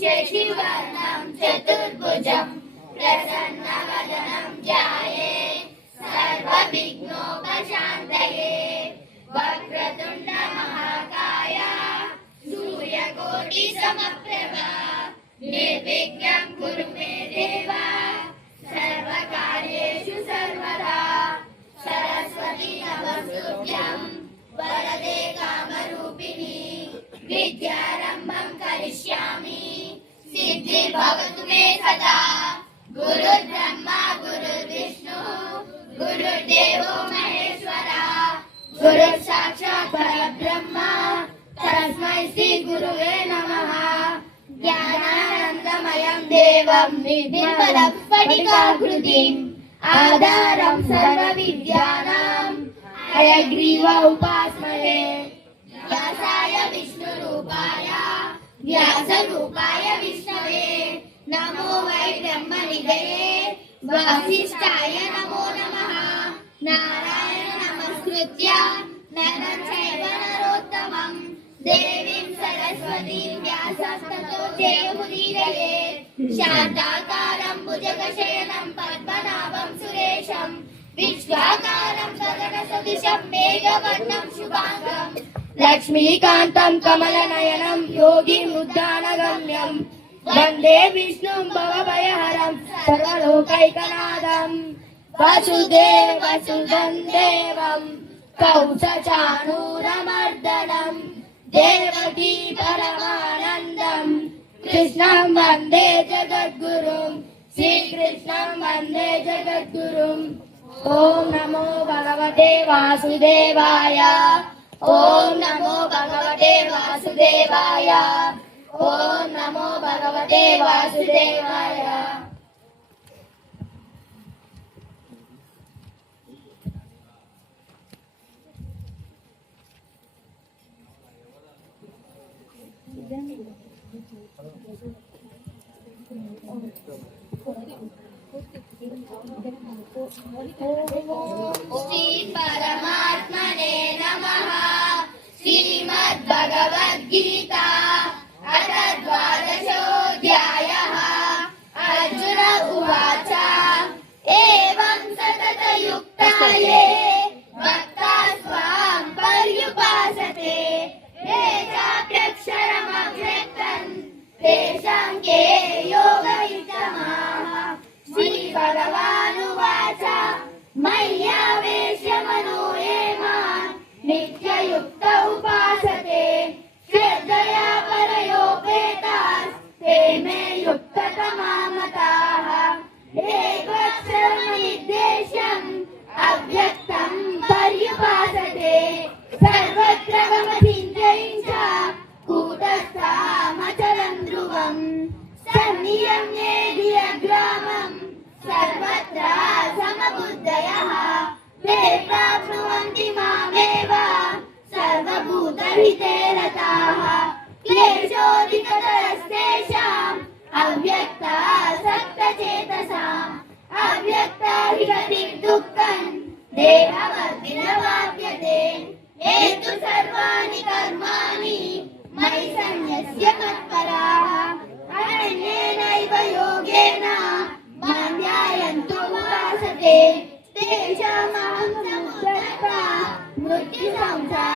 शशिवर्णं चतुर्भुजं प्रसन्नवदनं ध्याये सर्वविघ्नोपशान्तये वक्रतुण्ड महाकाय सूर्यकोटिसमप्रभा निर्विघ्नं कुरु मे देव सर्वकार्येषु सर्वदा सरस्वती नमस्तुभ्यं वरदे कामरूपिणी विद्यारम्भं करिष्यामि सिद्धिर्भवतु मे सदा गुरुर्ब्रह्मा गुरुर्विष्णु गुरुर्देवो महेश्वरा गुरुः साक्षात् परब्रह्म तस्मै श्री गुरुवे नमः ज्ञानानन्दमयं देवं निर्मलस्फटिकाकृतिम् आधारं सर्वविद्यानां हयग्रीव उपास्महे व्यासाय विष्णुरूपाय व्यासरूपाय विष्णवे नमो वै ब्रह्मनिधये वसिष्ठाय नमो नमः नारायण नमस्कृत्य नरं चैव नरोत्तमं देवीं सरस्वतीं व्यासं ततो जयमुदीरये शान्ताकारं भुजगशयनं पद्मनाभं सुरेशं विश्वाकारं गगनसदृशं मेघवर्णं शुभांगं लक्ष्मीकान्तं कमलनयनं योगिमुद्दानगम्यं वन्दे विष्णुं भवभयहरं सर्वलोकैकनाथं वसुदेवसुतं देवं कौसचाणूरमर्दनं देवकी परमानन्दं कृष्णं वन्दे जगद्गुरुं श्रीकृष्णं वन्दे जगद्गुरुम् ॐ नमो भगवते वासुदेवाय ओम नमो भगवते वासुदेवाय ओम नमो भगवते वासुदेवाय श्री परमात्मने नमः श्रीमद्भगवद्गीता अथ द्वादशोऽध्यायः अर्जुन उवाच एवं सततयुक्ता ये भक्ता स्वां पर्युपासते ये चाप्यक्षरमव्यक्तम् तेषां के योगयुक्तमाः श्रीभगवानुवाच मय्यावेश्य मनो ये मां नित्ययुक्त उपासते श्रद्धया परयोपेतास्ते मे युक्ततमा मताः एकक्षरमनिर्देश्यम् अव्यक्तं पर्युपासते सर्वत्र गमचिन्तयं च कूटस्थामचलं ध्रुवम् सन्नियम्येधियग्रामम् सर्वत्र समबुद्धयः ते प्राप्नुवन्ति मामेव सर्वभूतहिते रताः क्लेशोऽधिकतरस्तेषाम् अव्यक्तासक्तचेतसाम् अव्यक्ता हि गतिर्दुःखम् देहवद्भिर्वाप्यते एतु सर्वाणि कर्माणि मयि सन्न्यस्य मत्पराः अनन्येनैव योगेन मां ध्यायन्तु उपासते